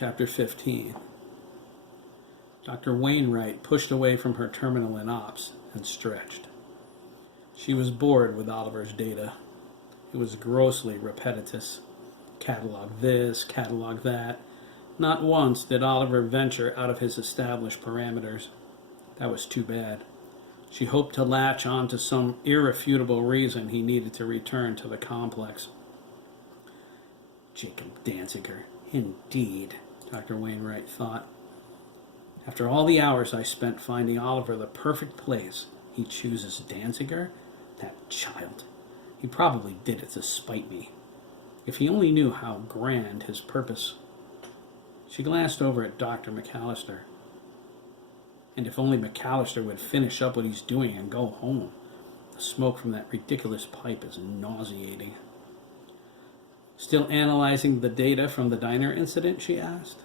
Chapter 15. Dr. Wainwright pushed away from her terminal in ops and stretched. She was bored with Oliver's data. It was grossly repetitious. Catalog this, catalog that. Not once did Oliver venture out of his established parameters. That was too bad. She hoped to latch on to some irrefutable reason he needed to return to the complex. Jacob Danziger, indeed, Dr. Wainwright thought. After all the hours I spent finding Oliver the perfect place, he chooses Danziger? That child. He probably did it to spite me. If he only knew how grand his purpose. She glanced over at Dr. McAllister. And if only McAllister would finish up what he's doing and go home. The smoke from that ridiculous pipe is nauseating. Still analyzing the data from the diner incident, she asked.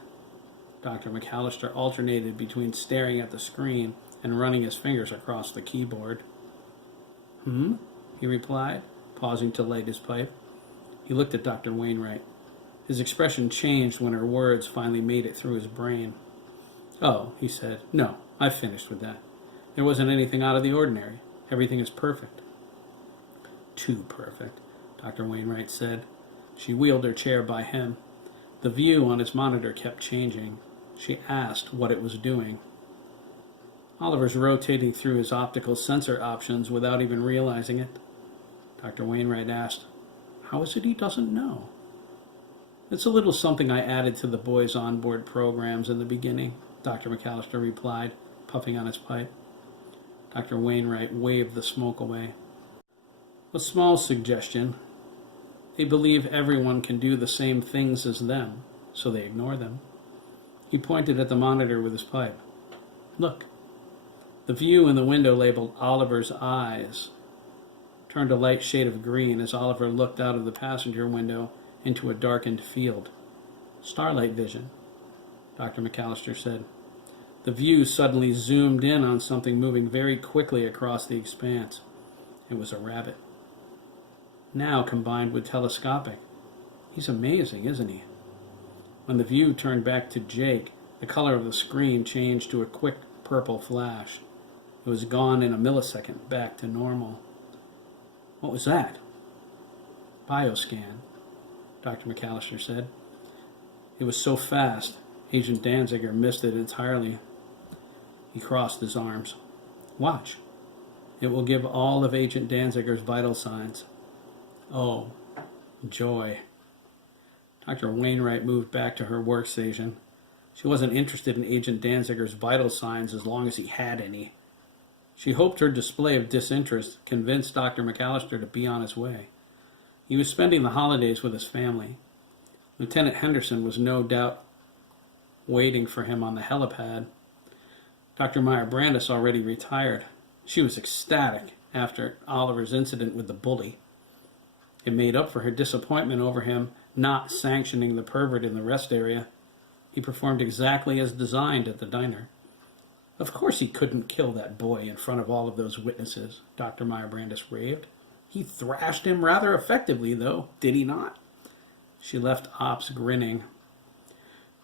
Dr. McAllister alternated between staring at the screen and running his fingers across the keyboard. He replied, pausing to light his pipe. He looked at Dr. Wainwright. His expression changed when her words finally made it through his brain. Oh, he said, no, I've finished with that. There wasn't anything out of the ordinary. Everything is perfect. Too perfect, Dr. Wainwright said. She wheeled her chair by him. The view on his monitor kept changing. She asked what it was doing. Oliver's rotating through his optical sensor options without even realizing it. Dr. Wainwright asked, how is it he doesn't know? It's a little something I added to the boys' onboard programs in the beginning, Dr. McAllister replied, puffing on his pipe. Dr. Wainwright waved the smoke away. A small suggestion. They believe everyone can do the same things as them, so they ignore them. He pointed at the monitor with his pipe. Look. The view in the window labeled Oliver's eyes turned a light shade of green as Oliver looked out of the passenger window into a darkened field. Starlight vision, Dr. McAllister said. The view suddenly zoomed in on something moving very quickly across the expanse. It was a rabbit. Now combined with telescopic. He's amazing, isn't he? When the view turned back to Jake, the color of the screen changed to a quick purple flash. It was gone in a millisecond, back to normal. What was that? Bioscan, Dr. McAllister said. It was so fast, Agent Danziger missed it entirely. He crossed his arms. Watch. It will give all of Agent Danziger's vital signs. Oh, joy. Dr. Wainwright moved back to her workstation. She wasn't interested in Agent Danziger's vital signs as long as he had any. She hoped her display of disinterest convinced Dr. McAllister to be on his way. He was spending the holidays with his family. Lieutenant Henderson was no doubt waiting for him on the helipad. Dr. Meyer-Brandis already retired. She was ecstatic after Oliver's incident with the bully. It made up for her disappointment over him not sanctioning the pervert in the rest area. He performed exactly as designed at the diner. Of course he couldn't kill that boy in front of all of those witnesses, Dr. Meyer-Brandis raved. He thrashed him rather effectively, though, did he not? She left Ops grinning.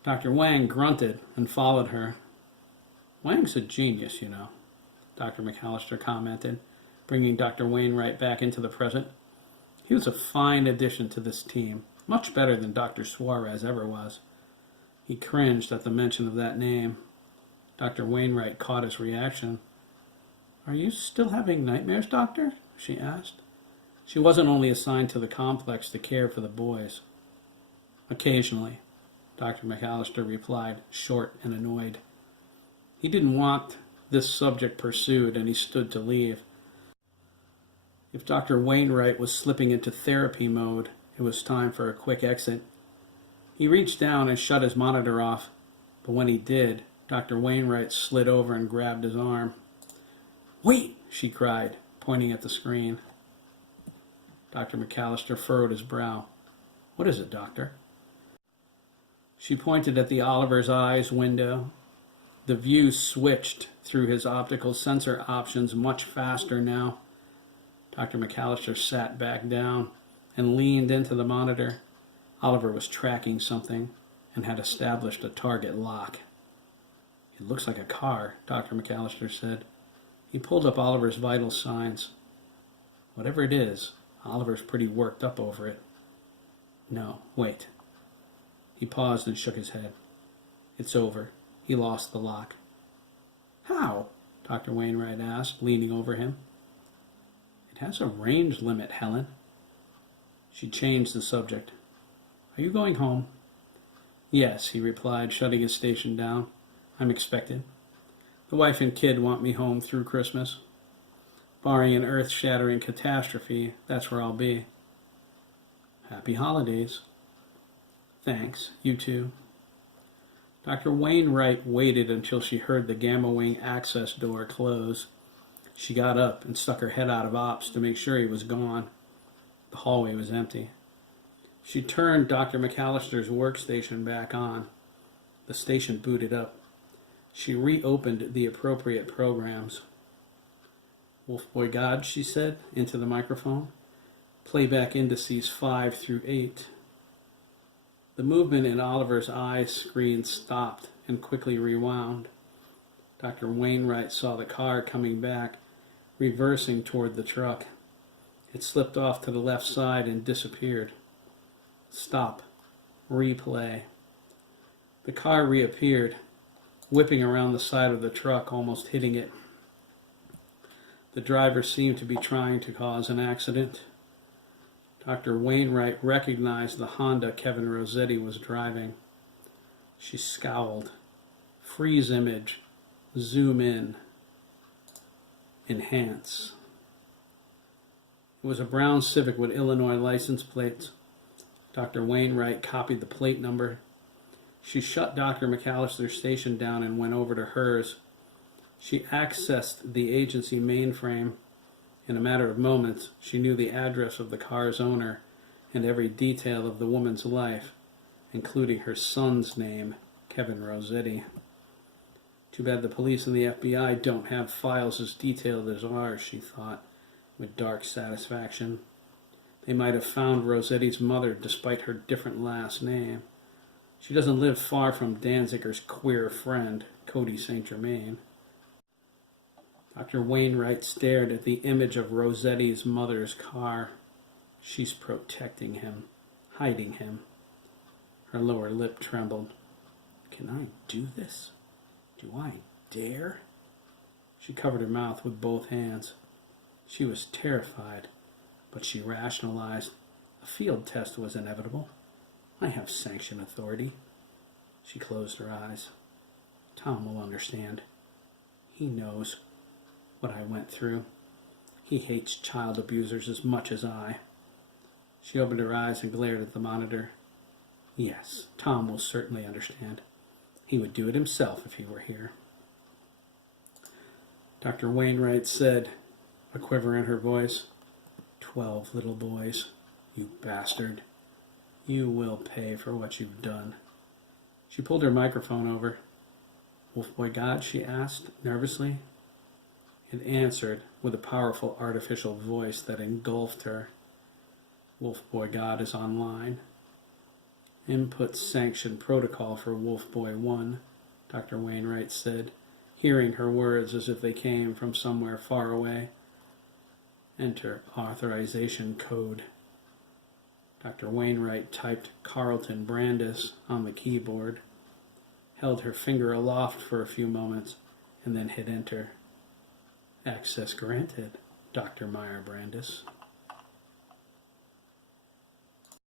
Dr. Wang grunted and followed her. Wang's a genius, you know, Dr. McAllister commented, bringing Dr. Wainwright back into the present. He was a fine addition to this team, much better than Dr. Suarez ever was. He cringed at the mention of that name. Dr. Wainwright caught his reaction. Are you still having nightmares, Doctor? She asked. She wasn't only assigned to the complex to care for the boys. Occasionally, Dr. McAllister replied, short and annoyed. He didn't want this subject pursued, and he stood to leave. If Dr. Wainwright was slipping into therapy mode, it was time for a quick exit. He reached down and shut his monitor off, but when he did, Dr. Wainwright slid over and grabbed his arm. Wait, she cried, pointing at the screen. Dr. McAllister furrowed his brow. What is it, Doctor? She pointed at the Oliver's Eyes window. The view switched through his optical sensor options much faster now. Dr. McAllister sat back down and leaned into the monitor. Oliver was tracking something. and had established a target lock. It looks like a car, Dr. McAllister said. He pulled up Oliver's vital signs. Whatever it is, Oliver's pretty worked up over it. No, wait. He paused and shook his head. It's over. He lost the lock. How? Dr. Wainwright asked, leaning over him. It has a range limit, Helen. She changed the subject. Are you going home? Yes, he replied, shutting his station down. I'm expected. The wife and kid want me home through Christmas. Barring an earth-shattering catastrophe, that's where I'll be. Happy holidays. Thanks, you too. Dr. Wainwright waited until she heard the Gamma Wing access door close. She got up and stuck her head out of ops to make sure he was gone. The hallway was empty. She turned Dr. McAllister's workstation back on. The station booted up. She reopened the appropriate programs. Wolf Boy God, she said, into the microphone. Playback indices 5 through 8. The movement in Oliver's eye screen stopped and quickly rewound. Dr. Wainwright saw the car coming back, reversing toward the truck. It slipped off to the left side and disappeared. Stop. Replay. The car reappeared, whipping around the side of the truck, almost hitting it. The driver seemed to be trying to cause an accident. Dr. Wainwright recognized the Honda Kevin Rossetti was driving. She scowled. Freeze image. Zoom in. Enhance. It was a brown Civic with Illinois license plates. Dr. Wainwright copied the plate number. She shut Dr. McAllister's station down and went over to hers. She accessed the agency mainframe. In a matter of moments, she knew the address of the car's owner and every detail of the woman's life, including her son's name, Kevin Rossetti. Too bad the police and the FBI don't have files as detailed as ours, she thought, with dark satisfaction. They might have found Rossetti's mother despite her different last name. She doesn't live far from Danziger's queer friend, Cody St. Germain. Dr. Wainwright stared at the image of Rossetti's mother's car. She's protecting him, hiding him. Her lower lip trembled. Can I do this? Do I dare? She covered her mouth with both hands. She was terrified, but she rationalized. A field test was inevitable. I have sanction authority. She closed her eyes. Tom will understand. He knows what I went through. He hates child abusers as much as I. She opened her eyes and glared at the monitor. Yes, Tom will certainly understand. He would do it himself if he were here. Dr. Wainwright said, a quiver in her voice, 12 little boys, you bastard. You will pay for what you've done. She pulled her microphone over. Wolf Boy God, she asked, nervously. It answered with a powerful artificial voice that engulfed her. Wolf Boy God is online. Input sanction protocol for Wolf Boy 1, Dr. Wainwright said, hearing her words as if they came from somewhere far away. Enter authorization code. Dr. Wainwright typed Carlton Brandis on the keyboard, held her finger aloft for a few moments, and then hit enter. Access granted, Dr. Meyer Brandis.